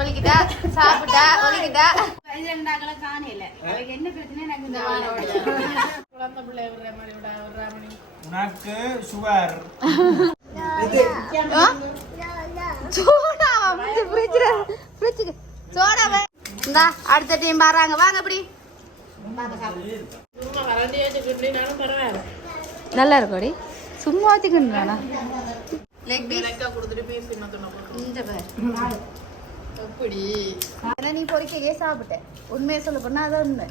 ஒலிக்கிட்டா சாப்பிட்டா ஒலிக்கிட்டா காணையில என்ன பிரச்சனை உனக்கு சுவர் அடுத்த டீம் வராங்க வாங்க அப்படி நல்லா இருக்கோடி சும்மா வச்சுக்கணும் நீ பொறிக்கையே சாப்பிட்ட உண்மையை சொல்ல போனா அதான் உண்மை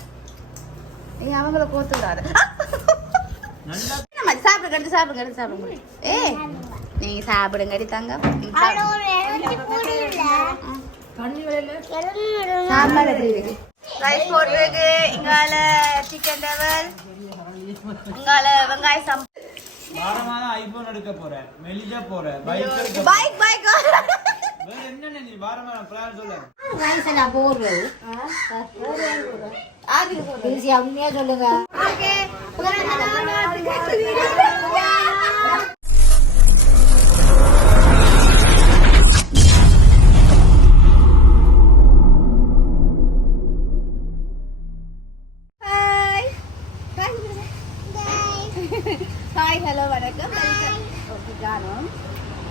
நீங்க அவங்கள கோத்துடாத சாப்பிடுங்க எடுத்து சாப்பிடுங்க எடுத்து சாப்பிடுங்க ஏ நீங்க சாப்பிடுங்க அடி தங்க சாப்பாடு எப்படி இருக்கு ரைஸ் போட்டுருக்கு இங்கால சிக்கன் டவல் இங்கால வெங்காயம் சம் வாரமான ஐபோன் எடுக்க போறேன் மெலிஜா போறேன் பைக் பைக் வேற என்ன நீ வாரமான பிளான் சொல்ல ரைஸ் நான் போடுறது ஆதி போடு ஈஸியா உண்மையா சொல்லுங்க ஓகே ஹாய் ஹலோ வணக்கம்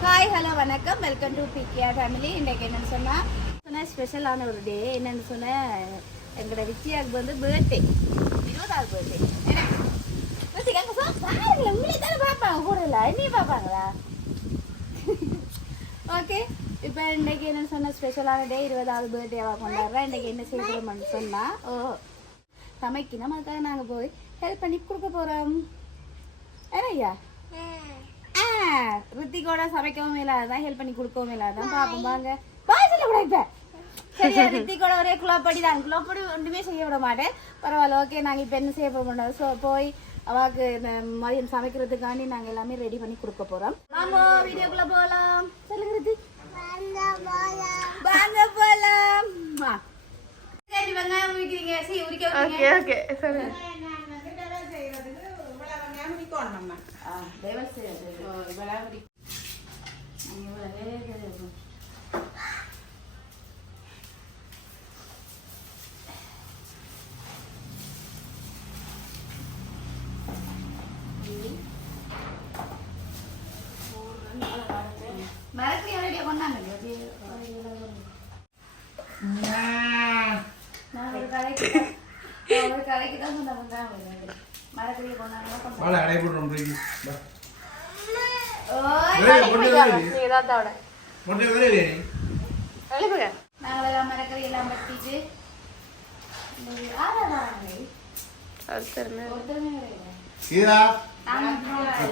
ஹாய் ஹலோ வணக்கம் வெல்கம் டு பிகேஆர் ஃபேமிலி. இன்றைக்கு என்னென்னு சொன்னால் ஸ்பெஷலான ஒரு டே. என்னென்னு சொன்னால் எங்களோட விஜயாவுக்கு வந்து பர்த்டே 20வது பர்த்டே. உங்களே தானே பார்ப்பாங்க கூட இல்லை என்னையும் பார்ப்பாங்களா? ஓகே இப்போ இன்றைக்கு என்னென்னு சொன்னால் ஸ்பெஷலான டே 20வது பர்த்டேவாக கொண்டாடுறேன். இன்றைக்கி என்ன செய்யணும்னு சொன்னால் சமைக்கணும். அதுக்காக நாங்கள் போய் ஹெல்ப் பண்ணி கொடுக்க போகிறோம். ஐயா ரித்திகோட சமைக்கவும் இல்லாதான் ஹெல்ப் பண்ணி கொடுக்கவும் இல்லாதான் பார்ப்போம் வாங்க. பாய் சொல்ல கூட இப்ப சரியா ரித்திகோட ஒரே குழப்படி தான். குழப்படி ஒன்றுமே செய்ய விட மாட்டேன். பரவாயில்ல ஓகே. நாங்கள் இப்போ என்ன செய்ய போகிறோம் ஸோ போய் அவாக்கு மதியம் சமைக்கிறதுக்காண்டி நாங்கள் எல்லாமே ரெடி பண்ணி கொடுக்க போகிறோம். வாங்க வீடியோக்குள்ளே போகலாம். சொல்லுங்க ரித்தி வாங்க போகலாம். வெங்காயம் உரிக்கிறீங்க சி உரிக்க ஓகே ஓகே சொல்லுங்க. கடைக்கு தான் சொன்ன மரக்கறியை நாங்களெல்லாம் மரக்கறி எல்லாம் பட்டிட்டு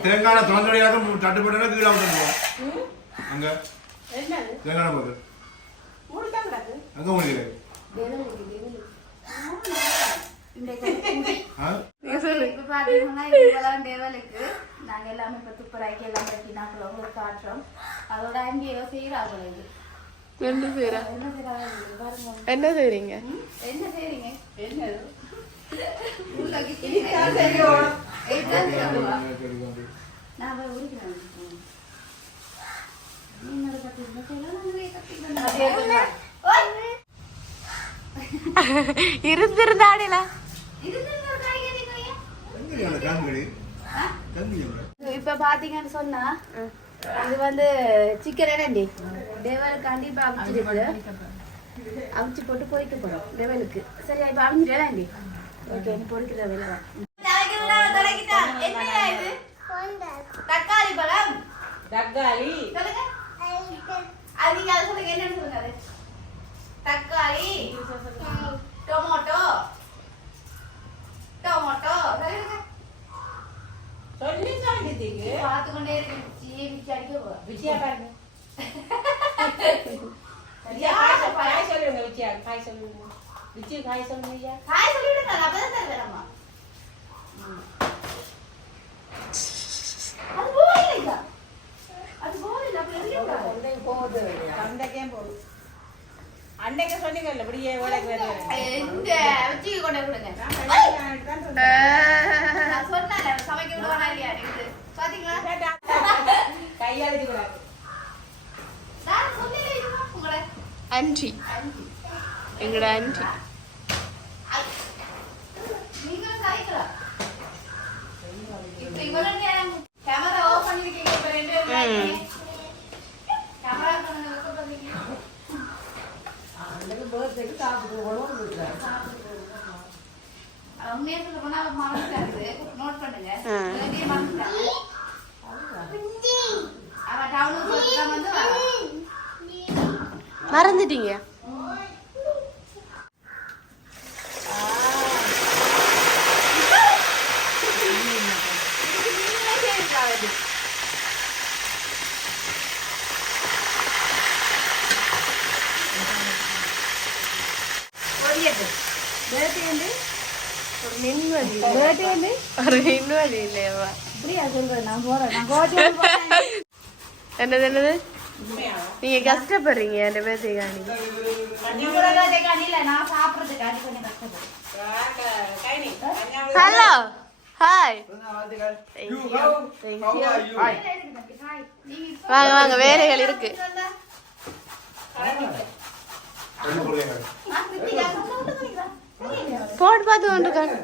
தெலுங்கான தொலைஞ்சொழியாக தட்டுப்பட்டு கீழே அங்க தெலுங்கான போகுது அங்க முடியாது இப்ப பாத்தீங்கன்னா இவங்கெல்லாம் டெவலுக்கு நாங்க எல்லாமே இப்ப துப்புராக்கி எல்லாம் பற்றி நாங்கள் உங்களுக்கு காட்டுறோம். அதோட அங்கேயோ செய்யறாங்க. என்ன செய்றீங்க இருந்திருந்தாடா இப்ப பாத்தீங்கன்னு சொன்னா இது வந்து சிக்கன் என்னண்டி டெவலுக்காண்டி இப்ப அவிச்சிருக்கு. அவிச்சு போட்டு பொரிக்க போறோம் டெவலுக்கு. சரியா இப்ப அவிஞ்சிடலாண்டி. ஓகே நீ பொரிக்கிற வேலை தக்காளி பழம் தக்காளி சொல்லுங்க. அது நீங்க அதை சொல்லுங்க என்னன்னு சொல்லுங்க. தக்காளி டொமேட்டோ டொமேட்டோ சொல்லி சொல்லிட்டீங்க. பார்த்து கொண்டே இருக்கு விச்சி அடிக்க போ விச்சியா பாருங்க. காய் சொல்லுங்க விச்சியா காய் சொல்லுங்க விச்சி காய் சொல்லுங்க காய் சொல்லிடுங்க. அப்பதான் தருவேன். அது போயில்லை அது போயில்லை அப்படி போகுது அன்றைக்கே போகுது. அன்றைக்கு சொன்னீங்கல்ல இப்படியே வேலைக்கு வருவேன். இந்த வச்சுக்க கொண்டே கொடுங்க. ஆன்டி எங்கட ஆன்டி நீங்களும் சாய்க்கலாம். இப்ப இவ்வளவு நேரம் கேமரா ஆஃப் பண்ணிருக்கீங்க. இப்ப 2 பேரும் கேமரா பண்ணுங்க. உண்மையா சொல்ல போனா அவர் மறந்துட்டாரு. நோட் பண்ணுங்க. வெளியே மறந்துட்டாரு. அவன் டவுனுக்கு போயிட்டு வந்து மறந்துட்டீங்க. ஒரு மின்வெளி இல்லையவா? என்னது என்னது நீங்க கஷ்டப்படுறீங்க என் பேர்த்தை காணி. ஹலோ ஹாய் வாங்க வாங்க வேலைகள் இருக்கு. போட்டு பார்த்து கொண்டிருக்காங்க.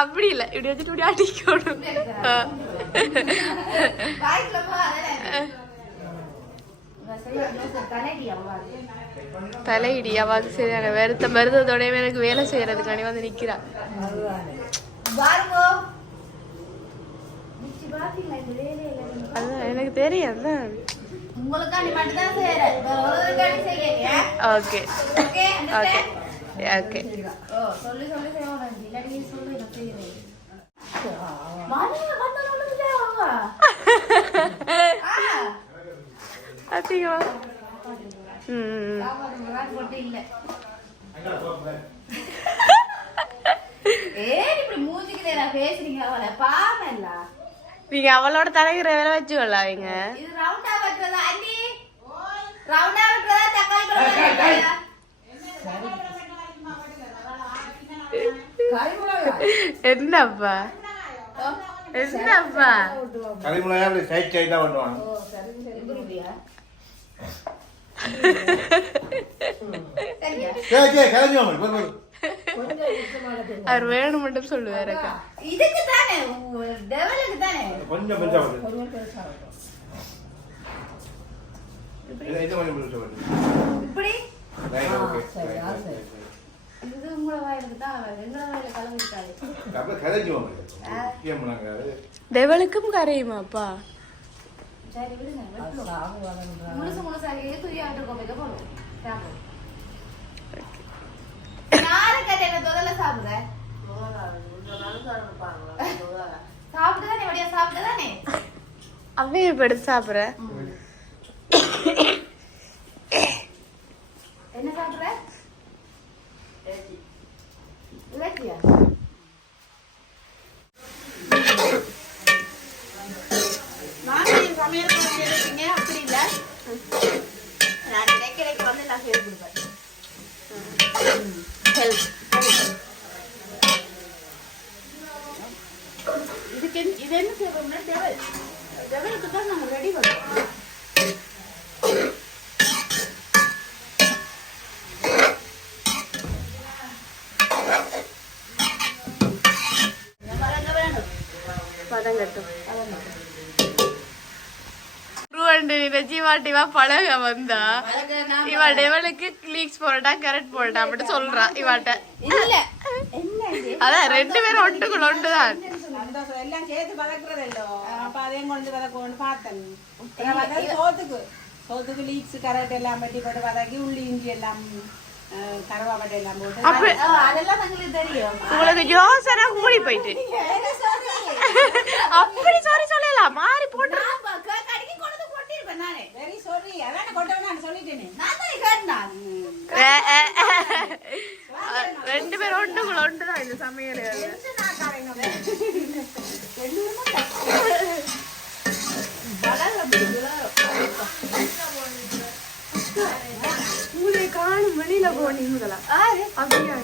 அப்படி இல்ல இப்படி வச்சுட்டு இப்படி அடிக்கணும். தலையிடி அவாது சரியான வருத்தத்தோடய எனக்கு வேலை செய்யறதுக்காண்டி வந்து நிக்கிறா. அதான் எனக்கு தெரியும். அதான் ஓகே ஓகே ஓகே அப்படிங்களா? நீங்க அவளோட தலைகிற வேலை வச்சுக்கல அவங்க என்னப்பா என்னப்பா அவர் வேணும் மட்டும் சொல்லுவாருக்கா. டெவலுக்கும் கரையுமாப்பா? அவைய படுத்து சாப்பிடுற என்ன சாப்பிடுற? சமையல் பண்ணிருக்கீங்க அப்படி இல்ல, நான் இடைக்கிடைக்கு வந்து நான் ஹெல்ப் கொடுப்பேன். இதுக்கு இது என்ன செய்வோம்னா டெவலுக்கு தான் நாங்கள் ரெடி பண்ணுவோம். ஜீவாட்டிவா பழக வந்தா இவ டெவலுக்கு கிளீக்ஸ் போட்டா கரெக்ட் போட்டா மட்டும் சொல்றா இவாட்ட. அதான் 2 பேரும் ஒட்டுக்குள்ள ஒட்டுதான் எல்லாம் சேர்த்து வளர்க்கறதோ. அப்ப அதையும் கொண்டு வளர்க்கணும் பார்த்தேன். சோத்துக்கு லீக்ஸ் கரெக்ட் எல்லாம் பட்டி போட்டு வதக்கி உள்ளி இஞ்சி எல்லாம் கருவாப்பட்டை எல்லாம் போட்டு அதெல்லாம் எங்களுக்கு தெரியும். உங்களுக்கு யோசனை கூடி போயிட்டு அப்படி சாரி சொல்லலாம் மாறி போட்டு வெரி சாரி. அதான் கொட்டவ நான் சொல்லிட்டேனே. நான் தான் கேட்டேன். 2 பேரும் ஒட்டுக்குள்ள ஒட்டுதான் இந்த சமையல். மூளை காணும் வெளியில போனீங்களா அப்படியா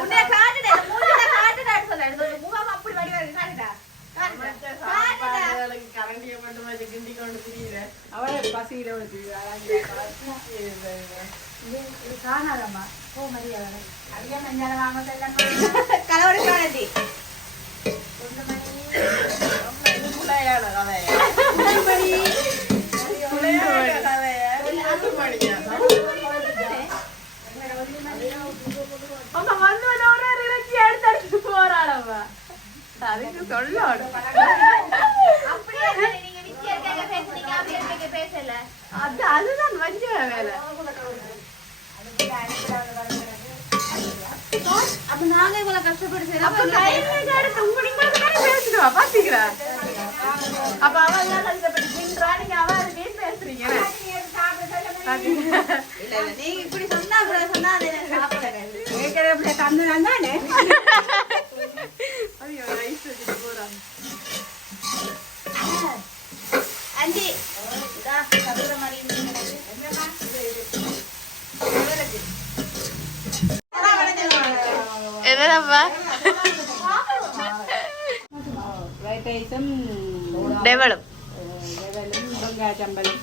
உன்னை காட்டுடா மூஞ்சில காட்டுடான்னு சொல்றேன் முகம் அப்படி வடி வடி காட்டுடா கரண்டியை மட்டும் வச்சு கிண்டி கொண்டு திரியுற அவளை பசியில வச்சு இது காணாதம்மா ஓ மரியாதை அதிக மஞ்சள் வாங்க செல்லம் கலவடி காணதி புள்ளையான கதையா புள்ளையான கதையா அம்மா வந்தோட ஒரு இறைச்சி எடுத்து போறாளம்மா அதுக்கு சொல்லணும் அப்படியே நீங்க வித்தியா கேக்க பேசுறீங்க அப்படியே கேக்க பேசல அதுதான் வஞ்ச வேலை அப்ப நாங்க இவ்வளவு கஷ்டப்பட்டு அப்ப கையில எடுத்து உங்களுக்கு பேசுறா பாத்தீங்களா அப்ப அவ எல்லாம் கஷ்டப்பட்டு தின்றா நீங்க அவ அதுவே பேசுறீங்க இல்ல நீங்க இப்படி சொன்னா கூட சொன்னா அதை நான் சாப்பிட கேட்கறப்ப கண்ணு தானே ஐயோ ரைஸ் வச்சுட்டு போறாங்க ஆண்டி இதா கபூர மாதிரி என்னமா என்னப்பா ஒயிட் ரைஸும் டெவலப் லெவலும் வெங்காய சம்பலும்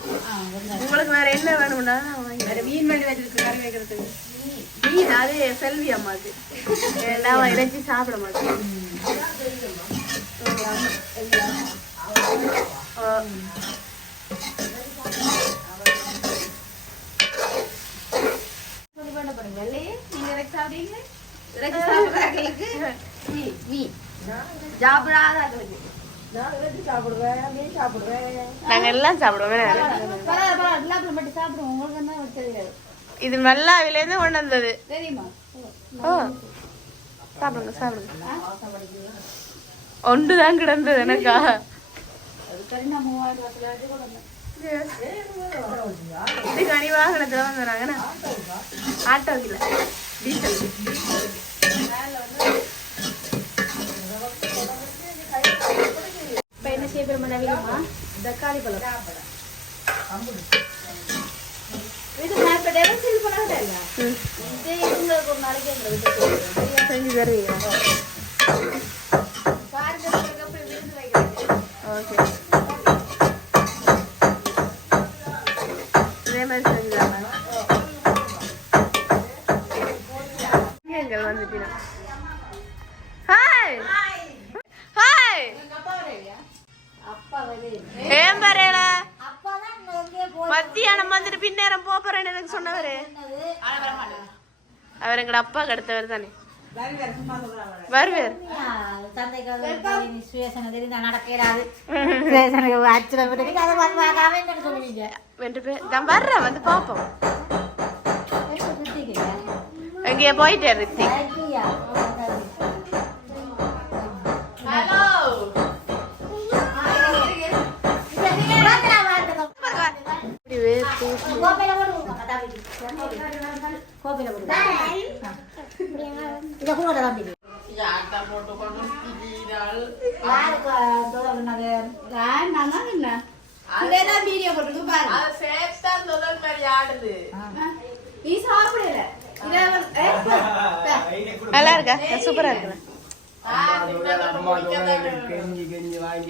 உங்களுக்கு வேற என்ன வேணும்னா வேற மீன் வண்டி வச்சிருக்கு கறி வைக்கிறதுக்கு மீன் அது செல்வி அம்மாக்கு நான் இறைச்சி சாப்பிட மாட்டேன் வெள்ளையே நீங்க இறக்கி சாப்பிடுறீங்க இறக்கி சாப்பிடுறாங்களுக்கு மீ சாப்பிடாதாங்களுக்கு நாங்க எல்லாம் சாப்பிடுவோம் பரவாயில்ல மட்டும் சாப்பிடுவோம் உங்களுக்கு என்ன தெரியாது இது மல்லாவிலேருந்து கொண்டு வந்தது தெரியுமா ஓ சாப்பிடுங்க சாப்பிடுங்க ஒன்றுதான் கிடந்தது எனக்கா அது தெரிஞ்சா 3000 ரூபாய்க்கு கூட இது கனி வாகனத்துல வந்துடுறாங்கண்ணா ஆட்டோ இல்லை டீசல் இப்ப என்ன செய்ய போறோம் நவீனமா தக்காளி பழம் இது நான் இப்ப டெவலப் பண்ணாட்டே இல்ல இது உங்களுக்கு ஒரு நாளைக்கு எங்க வீட்டுக்கு செஞ்சு தருவீங்களா பாருங்க அப்படி விருந்து வைக்கிறேன் ஓகே இதே மாதிரி செஞ்சுதாங்க எங்க வந்துட்டீங்க ஹாய் ஹாய் அப்பா வந்து ஏன் பாருல அப்பா தான் இங்கே மத்தியானம் வந்துட்டு பின்னேரம் போறேன்னு எனக்கு சொன்னவரு அவர் எங்கட அப்பா அடுத்தவர் தானே வருவார் சுயசனை தெரிஞ்சா நடக்கிறாது சுயசனுக்கு அச்சுரம் விட்டு அதை பார்க்காம என்ன சொல்லுவீங்க ரெண்டு பேர் நான் வர்றேன் வந்து பாப்போம் எங்கேயா போயிட்டேன் ரித்தி ஹலோ இதை கூட தம்பி வீடியோ போட்டு பாருங்க நீ சாப்பிடல நல்லா இருக்கா சூப்பரா இருக்கு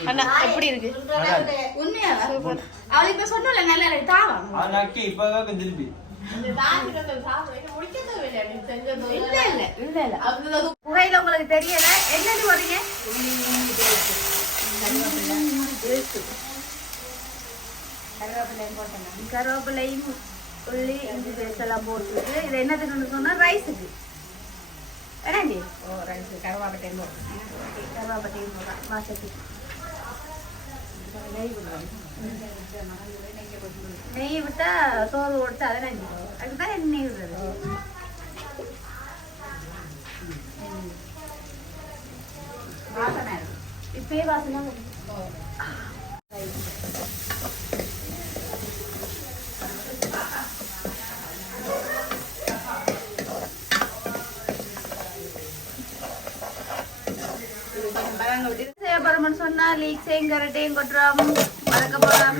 அண்ணா எப்படி இருக்கு உண்மையா அவளுக்கு இப்ப சொன்னல நல்லா இருக்கு தாவா திருப்பி புகையில உங்களுக்கு தெரியல என்னன்னு போறீங்க கருவேப்பிலையும் உள்ளி இஞ்சி பேஸ்ட் எல்லாம் போட்டுருக்கு இது என்னதுன்னு சொன்னா ரைஸுக்கு என்னண்டி ரைஸ் கருவாப்பட்டையும் கருவாப்பட்டையும் போடுறேன் வாசத்துக்கு நெய் விட்டா சோறு ஓட்டு அதை நெஞ்சு அதுக்குதான் நெய் விடுறது வாசனை இப்பயே வாசனை செய்யப்படுறோம்னு சொன்னா லீக் செய்யும் கரட்டையும் கொட்டுறோம் வதக்க போறோம்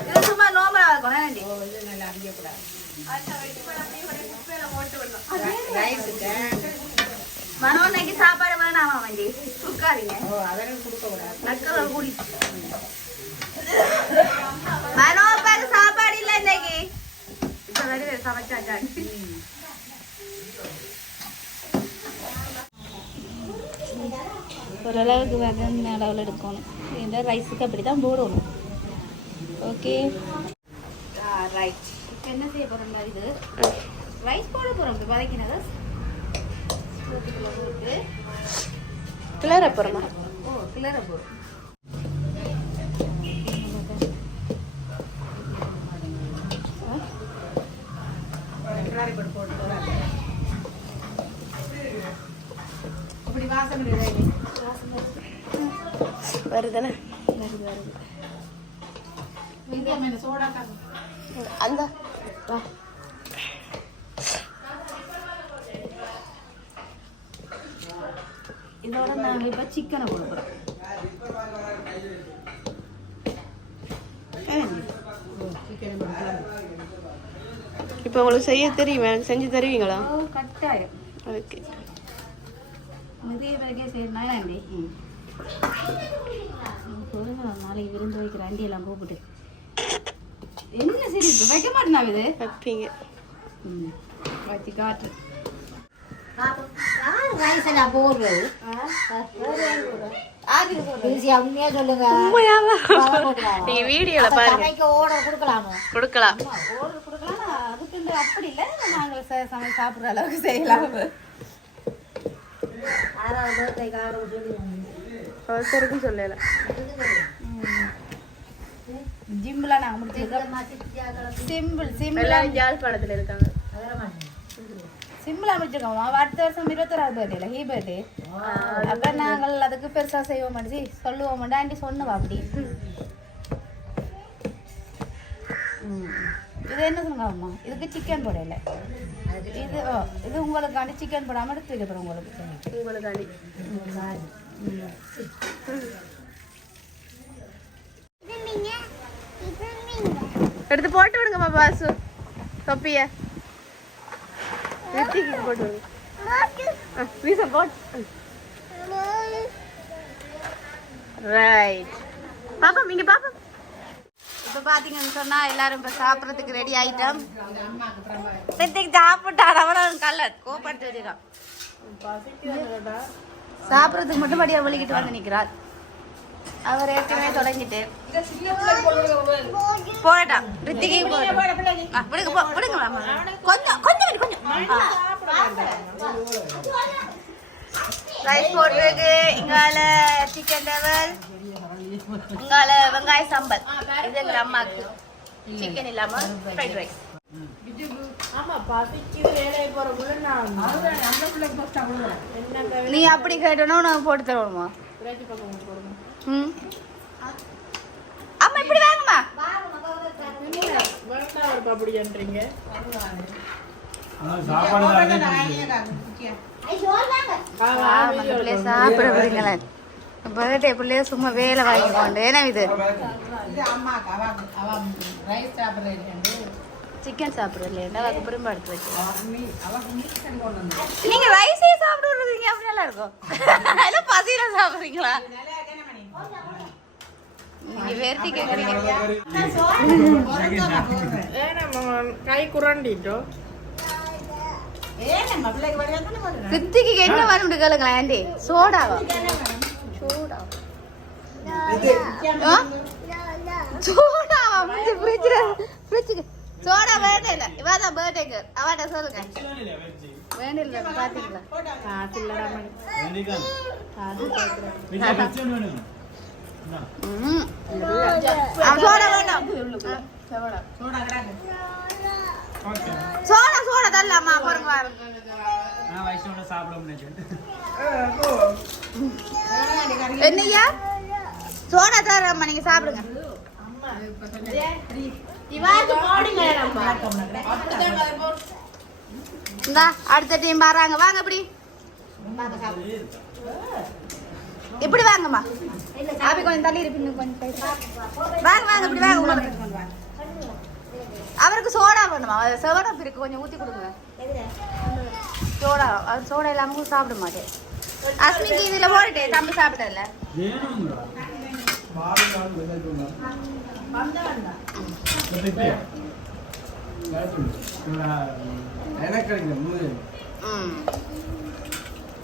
இது சும்மா நோம பார்க்கணும் வேண்டி ஓ இது நல்லா அடிக்கக்கூடாது மனோன்னைக்கு சாப்பாடு வேணாமா வேண்டி குடுக்காதீங்க ஓ அதெல்லாம் கொடுக்கக்கூடாது நக்கல் குடி மனோப்பாக்கு சாப்பாடு இல்லை இன்னைக்கு இப்ப வருது சமைச்சாச்சா ஓரளவுக்கு வதங்கின அளவில் எடுக்கணும் இந்த ரைஸுக்கு அப்படி தான் போடணும் ஓகே ரைட் இப்போ என்ன செய்ய போகிறோம்டா இது ரைஸ் போட போகிறோம் இப்படி வதக்கினதை போட்டு கிளற போகிறோமா ஓ கிளற போகிறோம் அப்படி வாசம் வருதுதானே வருது வெங்காயம் என்ன சோடா அந்த வா இதோட நாங்கள் இப்போ சிக்கனை கொடுக்குறோம் இப்போ உங்களுக்கு செய்ய தெரியும் எனக்கு செஞ்சு தருவீங்களா ஓ கட்டாயம் ஓகே நிறைய பேருக்கே செய்யணும்னா ஆண்டி நாளைக்கு விருந்து வைக்கிற ஆண்டி எல்லாம் கூப்பிட்டு என்ன சரி இப்போ வைக்க மாட்டேனா இது வைப்பீங்க ம் வச்சு காட்டு ரைஸ் எல்லாம் போடுறது உண்மையா சொல்லுங்க நீங்க வீடியோல பாருங்க சமைக்க ஓர்டர் கொடுக்கலாமா கொடுக்கலாம் ஓர்டர் கொடுக்கலாம் அதுக்கு அப்படி இல்லை நாங்கள் சமைச்சு சாப்பிட்ற அளவுக்கு செய்யலாம் ஒருத்தருக்கும் சொல்லல ஜிம்மில் நாங்கள் முடிச்சிருக்கோம் சிம்பிள் எல்லாரும் யாழ்ப்பாணத்துல இருக்காங்க சிம்பிளாக முடிச்சிருக்கோம் அடுத்த வருஷம் 21ஆவது பர்த்டேல ஹீ பர்த்டே அப்போ நாங்கள் அதுக்கு பெருசாக செய்வோம் மாட்டேசி சொல்லுவோம் மாட்டேன் ஆண்டி சொன்னவா அப்படி இது என்ன சொன்னாம்மா இதுக்கு சிக்கன் போடல இது இது உங்களுக்காண்டி சிக்கன் போடாமல் எடுத்து வைக்க போகிறோம் உங்களுக்கு எடுத்து போட்டு விடுங்கம்மா பாசு தொப்பிய போட்டு விடுங்க போட்டு ரைட் பாப்பா இங்க பாப்பா இப்போ பார்த்தீங்கன்னு சொன்னால் எல்லாரும் இப்போ சாப்பிட்றதுக்கு ரெடி ஆகிட்டோம் சித்திக்கு சாப்பிட்டான் அவனும் கல்லர் கோபப்படுத்தி வச்சுக்கான் சாப்பிட்றதுக்கு மட்டும் படியா வலிக்கிட்டு வந்து நிற்கிறார் அவர் ஏற்கனவே தொடங்கிட்டு போடட்டான் ரித்திக்கு விடுங்க விடுங்க கொஞ்சம் கொஞ்சம் கொஞ்சம் ரைஸ் போட்டுருக்கு இங்கால சிக்கன் டெவல் இங்கால வெங்காய சம்பல் இது எங்கள் அம்மாவுக்கு சிக்கன் இல்லாம ஃப்ரைட் ரைஸ் நீ அப்படி கேட்டோன்னா நான் போட்டு தருவோமா ம் அம்மா இப்படி வாங்கம்மா சாப்பிட விடுங்களேன் பர்த்டே பிள்ளைய சும்மா வேலை வாங்கிக்கோண்டு ஏன்னா இது சிக்கன் சாப்பிட்றதுல அதுக்கப்புறம் எடுத்து வச்சு நீங்க ரைஸே சாப்பிட்டு விடுறீங்க அப்படி நல்லா இருக்கும் இல்லை பசியில சாப்பிட்றீங்களா நீங்க வேர்த்தி கேட்குறீங்க கை குறாண்டிட்டோ சித்திக்கு என்ன வரும் கேளுங்களா ஆண்டி சோடாவா சோடாவா ஃப்ரிட்ஜுக்கு சோடா வேண்டே இல்லை இவாதான் பர்த்டேக்கு அவாட்ட சொல்லுங்க வேண்டிய பாத்தீங்களா சோடா வேண்டாம் சோடா சோடா தரலாமா பாருங்க என்னையா சோடா தரமா நீங்க சாப்பிடுங்க இந்தா அடுத்த டீம் வராங்க வாங்க இப்படி இப்படி வாங்கம்மா ஆபி கொஞ்சம் தள்ளி இருப்பீங்க கொஞ்சம் வாங்க வாங்க இப்படி வாங்க அவருக்கு சோடா வேணுமா? சோடா இருக்கு, கொஞ்சம் ஊற்றி கொடுங்க. சோடா, அவர் சோடா இல்லாமல் சாப்பிட மாட்டேன். அஸ்மிக்கு இதில் போட்டுட்டேன், தம்பி சாப்பிடல.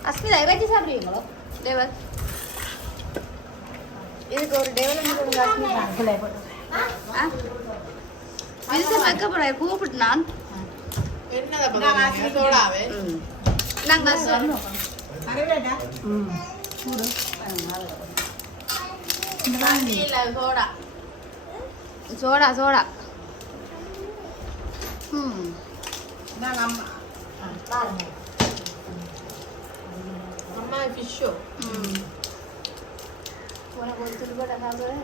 அஸ்மிதா வச்சு சாப்பிடுவீங்களோ? டேவல் இதுக்கு ஒரு டெவலப் கொடுங்க. அஸ்மிதா வில்சன் வைக்க போறேன், கூப்பிட்டு நான் சோடா சோடா. அம்மா ஃபிஷ்ஷோ உனக்கு ஒரு திருப்பட்டா சாப்பிடுறேன்.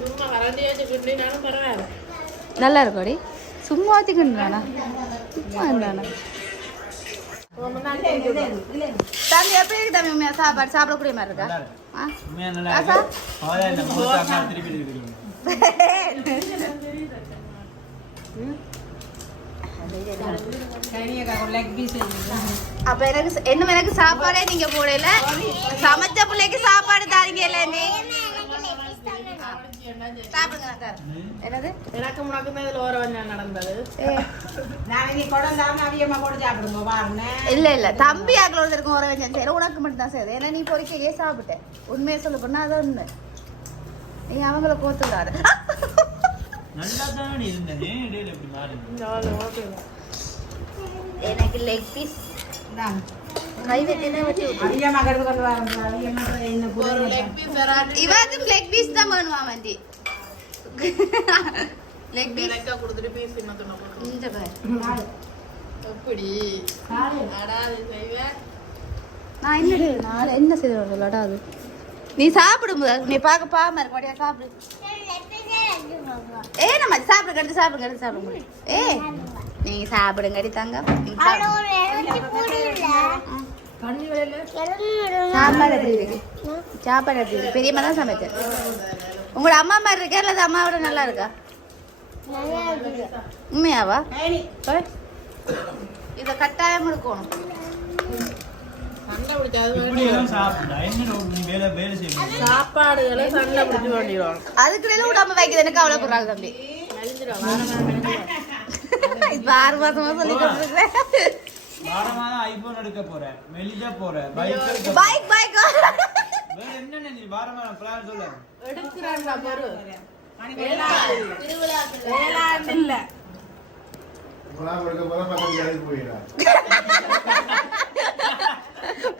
சும்மா வரண்டியாச்சுனாலும் பரவாயில்ல. நல்லா இருக்கும்டி. சும்மா வச்சுக்கின்றானா? சும்மா இருந்தானா? தம்பி எப்படி இருக்கு தம்பி? உண்மையா சாப்பாடு சாப்பிடக்கூடிய மாதிரி இருக்கா? அப்ப எனக்கு சாப்பாடே நீங்க போடல. சமைச்ச பிள்ளைக்கு சாப்பாடு தாரீங்க இல்ல? எனக்கு முன்னாடி இதுல ஓர வஞ்சம் நடந்தது. இல்ல இல்ல தம்பி ஆக்களோட இருக்கும் ஓர வஞ்சம் சரி, உனக்கு மட்டும் தான் சரி. ஏன்னா நீ பொறிக்கையே சாப்பிட்ட. உண்மையை சொல்ல போனா அது ஒண்ணு. நீ அவங்கள கோத்துடாரு. எனக்கு லெக் பீஸ் இவாக்கும் லெக் பீஸ் தான் வேணுமா? வண்டி லெக் பீஸ் கொடுத்துட்டு பீஸ் இந்த பாரு. எப்படி செய்வேன் நான் என்ன செய்வேன் லடாது. நீ சாப்பிடும் போது நீ பார்க்க பாம இருக்க மாட்டியா? சாப்பிடு. நம்ம சாப்பிடுங்க, எடுத்து சாப்பிடுங்க, எடுத்து சாப்பிடுங்க. நீங்க சாப்பிடுங்க, அடி தாங்க. சாப்பாடு எப்படி இருக்கு? சாப்பாடு எப்படி இருக்கு? பெரியம்மா தான் சமைச்சேன். உங்களோட அம்மா மாதிரி இருக்கா இல்ல அம்மாவோட நல்லா இருக்கா? உண்மையாவா? இத கட்டாயம் இருக்கணும். சாப்பாடுகளை சண்டை பிடிச்சு வேண்டிடுவாங்க. அதுக்குள்ள விடாம வைக்கிறது எனக்கு அவ்வளவு போறாங்க தம்பி. 6 மாசமா சொல்லி கொடுத்துருக்கேன். ஐபோன் எடுக்க போறேன், மெலிஜா போறேன், பைக் பைக் வேற என்ன நீ வாரமா பிளான் சொல்ல எடுக்குறான்டா பாரு. இல்ல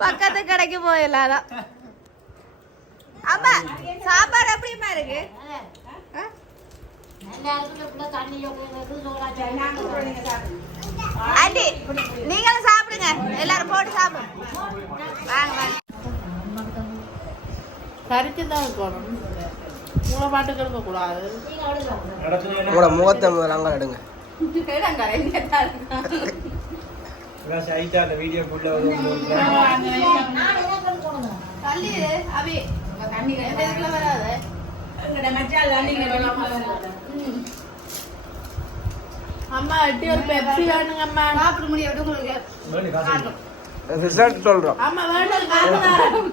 பக்கத்து கடைக்கு போயிடலாம். அம்மா சாப்பாடு எப்படிமா இருக்கு? ஆண்டி நீங்களும் சாப்பிடுங்க, எல்லாரும் போட்டு சாப்பிடுங்க. வாங்க வாங்க. கறிச்சு தான் இருக்கணும், மூளை பாட்டுக்கு இருக்க கூடாது. உங்களோட முகத்தை முதல்ல எடுங்க. வீடியோ அம்மா எட்டி ஒரு பெப்சி வேணுங்க அம்மா. சாப்பிட முடியாது உங்களுக்கு. ரிசல்ட் சொல்றோம். அம்மா வேணும்.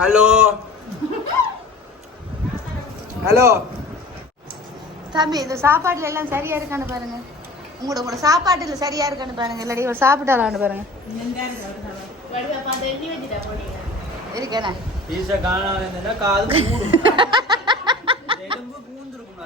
ஹலோ ஹலோ தம்பி இந்த சாப்பாட்டுல எல்லாம் சரியா இருக்கான்னு பாருங்க. உங்களோட சாப்பாட்டுல சரியா இருக்கான்னு பாருங்க. இல்லாட்டி ஒரு சாப்பிட்டாலான்னு பாருங்க. இருக்கேண்ணா பீஸா காணாம இருந்தேன்னா காது மூடும். எலும்பு பூந்துருக்கும்.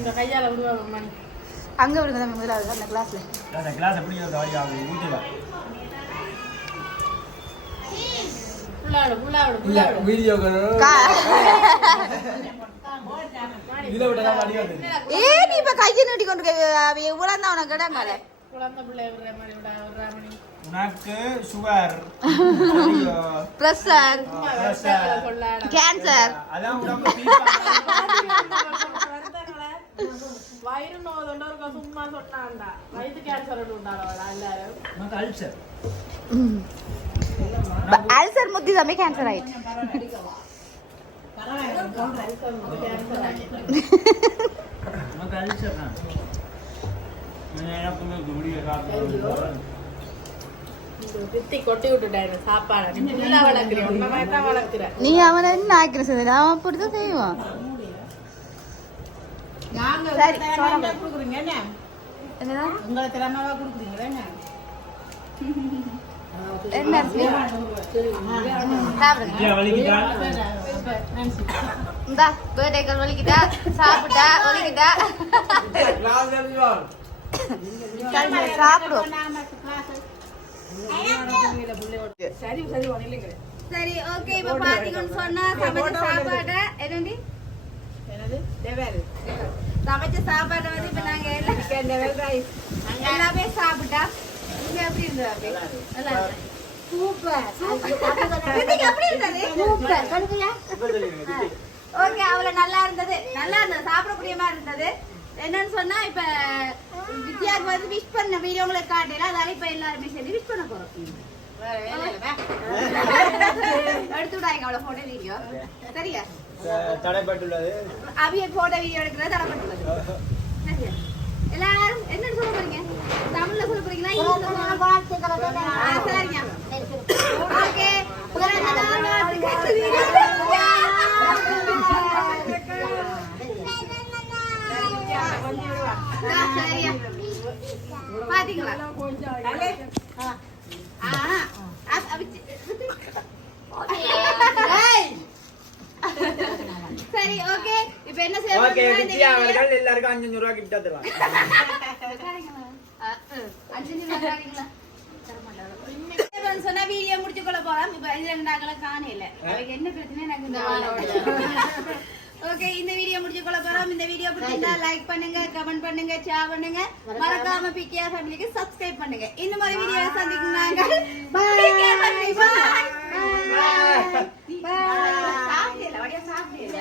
இந்த கையால விடுவாங்க. அங்க விடுங்க முதலாவது அந்த கிளாஸ்ல. கிளாஸ் எப்படி ஊட்டுல இல்ல வீடியோ இதுல விட்டா அடி வந்து ஏ நீ இப்ப கையை நீட்டி கொண்டு இவ்வளவு தான் உனக்கு இடங்கால உனக்கு சுகர் பிரஷர் கேன்சர் அதான் உடம்பு வயிறு நோதொண்டா சும்மா சொன்னாண்டா வயிற்று கேன்சர் உண்டாளா எல்லாரும் அல்சர் அல்சர் முத்தி தம்பி கேன்சர் ஆயிடுச்சு உனக்கு அல்சர் தான் எனக்குமே குடிய காத்து பித்தி கொட்டி விட்டுட்டேன் சாப்பாடு நல்லா வளர்க்குறேன் உன்ன மாதிரி தான் வளர்க்குறேன் நீ அவனை என்ன ஆக்கிற செய்ய அவன் அப்படிதான் செய்வான் சரி கொடுக்குறீங்க என்ன என்னடா உங்களை திறமாவா கொடுக்குறீங்களா என்ன என்ன சாப்பிடுங்க வலிக்குதா இந்தா பேட்டைகள் வலிக்கிட்டா சாப்பிட்டா வலிக்கிட்டா சாப்பிடுவோம் சரி ஓகே இப்ப பாத்தீங்கன்னு சொன்னா சமைச்ச சாப்பாடு என்னடி சமைச்ச சாப்பாடு வந்து இப்ப நாங்க எல்லாமே சாப்பிட்டா நீங்க எப்படி இருந்தது நல்லா ஓகே அவ்வளவு நல்லா இருந்தது சாப்பிடக்கூடிய மாதிரி இருந்தது என்னன்னு சொன்னா இப்ப வித்யாக்கு வந்து விஷ் பண்ண வீடியோ உங்களுக்கு காட்டல அதால இப்ப எல்லாருமே சேர்ந்து விஷ் பண்ண போறோம் எடுத்து விடாங்க அவ்வளவு போட்டோ வீடியோ சரியா தடைப்பட்டுள்ளது அவிய போட்டோ வீடியோ எடுக்கிறது தடைப்பட்டுள்ளது சரியா எல்லாரும் என்ன சொல்ல போறீங்க தமிழ்ல சொல்ல போறீங்களா சரிங்க ஓகே சரியா பாத்தீங்களா சரி ஓகே இப்ப என்ன செய்யணும் எல்லாருக்கும் 500 ரூபாய் கிஃப்ட் தருவாங்க சொன்னா வீடியோ முடிச்சு கொள்ள போறோம் இப்ப இது ரெண்டாங்கள காணல அவருக்கு என்ன பிரச்சனை எனக்கு ஓகே இந்த வீடியோ முடிச்சு கொள்ள போறோம் இந்த வீடியோ பிடிச்சிருந்தா லைக் பண்ணுங்க கமெண்ட் பண்ணுங்க ஷேர் பண்ணுங்க மறக்காம பிகே ஃபேமிலிக்கு சப்ஸ்கிரைப் பண்ணுங்க இந்த மாதிரி வீடியோ சந்திக்கறாங்க பை பை பை சாப்பிடல வடியா சாப்பிடல